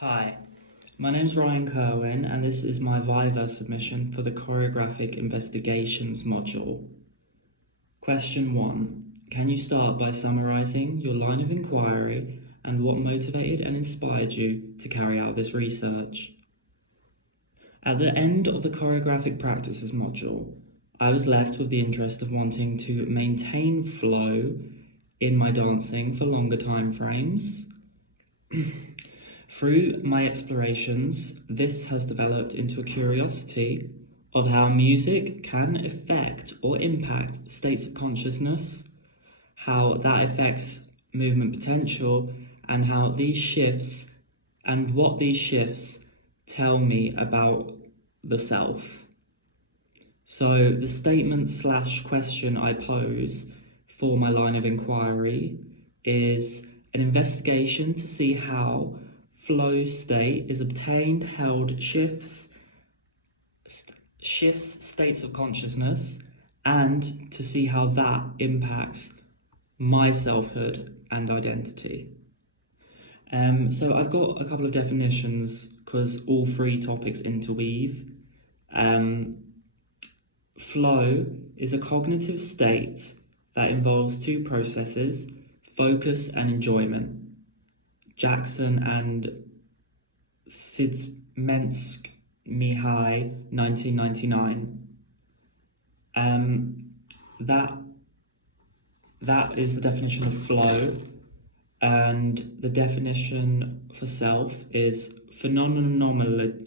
Hi, my name's Ryan Kerwin and this is my VIVA submission for the Choreographic Investigations module. Question 1. Can you start by summarising your line of inquiry and what motivated and inspired you to carry out this research? At the end of the Choreographic Practices module, I was left with the interest of wanting to maintain flow in my dancing for longer time frames. Through my explorations, this has developed into a curiosity of how music can affect or impact states of consciousness, how that affects movement potential, and how these shifts and what these shifts tell me about the self. So the statement/question I pose for my line of inquiry is an investigation to see how flow state is obtained, held, shifts states of consciousness, and to see how that impacts my selfhood and identity. So I've got a couple of definitions because all three topics interweave. Flow is a cognitive state that involves two processes, focus and enjoyment. Jackson and Sidsmensk Mihai, 1999. That is the definition of flow, and the definition for self is phenomenology,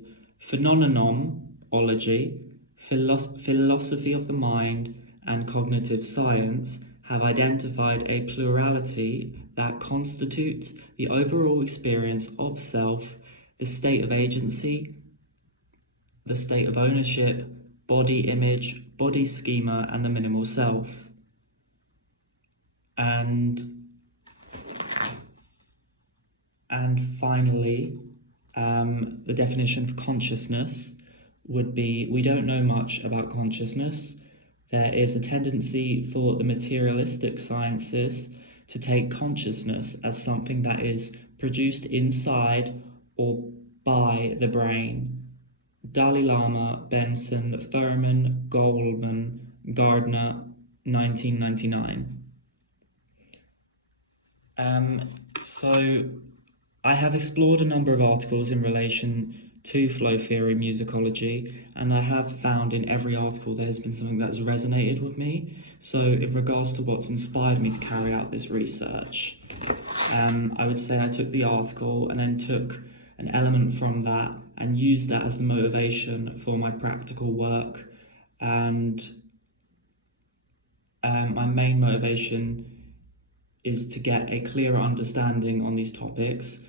philosophy of the mind, and cognitive science have identified a plurality that constitutes the overall experience of self, the state of agency, the state of ownership, body image, body schema, and the minimal self. And finally, the definition for consciousness would be, we don't know much about consciousness. There is a tendency for the materialistic sciences to take consciousness as something that is produced inside or by the brain. Dalai Lama, Benson, Furman, Goldman, Gardner, 1999. So I have explored a number of articles in relation to flow theory musicology, and I have found in every article there has been something that has resonated with me. So in regards to what's inspired me to carry out this research, I would say I took the article and then took an element from that and used that as the motivation for my practical work. And my main motivation is to get a clearer understanding on these topics,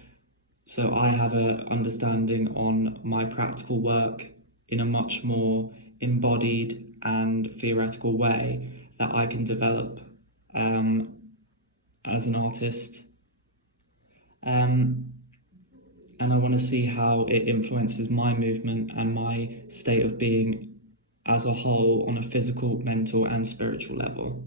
so I have an understanding on my practical work in a much more embodied and theoretical way that I can develop as an artist. And I want to see how it influences my movement and my state of being as a whole on a physical, mental, and spiritual level.